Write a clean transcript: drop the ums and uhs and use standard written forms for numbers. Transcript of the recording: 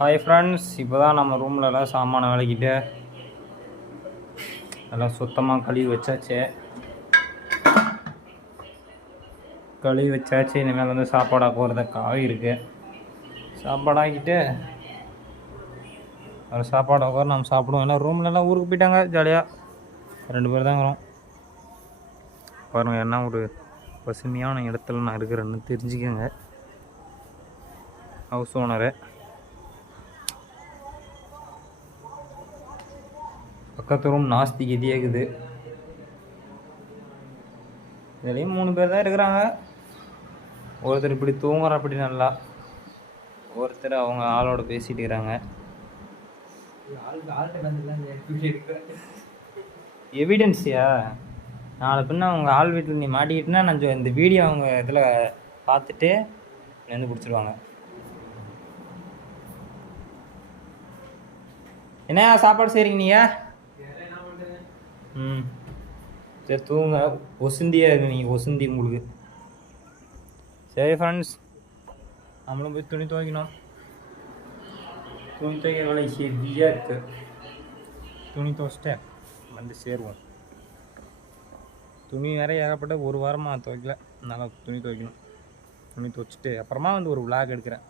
Hi friends, இப்போ தான் நம்ம ரூமில் எல்லாம் சாமான விளக்கிட்டு எல்லாம் சுத்தமாக கழுவி வச்சாச்சு. இனிமேல் வந்து சாப்பாடு ஆக்குறத காய் இருக்குது. சாப்பாடு ஆக்கிட்டு அது சாப்பாடு ஆக்குற நம்ம சாப்பிடுவோம். எல்லாம் ரூம்லலாம் ஊருக்கு போயிட்டாங்க. ஜாலியாக 2 பேர் தான் வரோம். பாருங்கள், என்ன ஒரு பசுமையான இடத்துல நான் இருக்கிறேன்னு தெரிஞ்சுக்கோங்க. ஹவுஸ் ஓனரு பக்கத்து ரூம் நாஸ்தி கதியாகுது. இதுலேயும் 3 பேர் தான் இருக்கிறாங்க. ஒருத்தர் இப்படி தூங்குற அப்படி நல்லா, ஒருத்தர் அவங்க ஆளோட பேசிட்டு இருக்கிறாங்க. எவிடன்ஸியா நாளை பின்ன அவங்க ஆள் வீட்டில் நீ மாட்டிக்கிட்டுனா நான் இந்த வீடியோ அவங்க இதில் பார்த்துட்டு வந்து பிடிச்சிருவாங்க. என்ன சாப்பாடு செய்கிறீங்க நீங்கள்? சரி தூங்க. ஒசுந்தியாக இருக்கு நீங்கள், ஒசுந்தி உங்களுக்கு. சரி ஃப்ரெண்ட்ஸ், நம்மளும் போய் துணி துவைக்கணும். துணி துவைக்கிற வேலை ஹெவியாக இருக்குது. துணி துவைச்சிட்டு வந்து சேருவோம். துணி வேற ஏகப்பட்ட ஒரு வாரமாக துவைக்கல. அதனால் துணி துவைக்கணும். துணி துவைச்சிட்டு அப்புறமா வந்து ஒரு விளாக் எடுக்கிறேன்.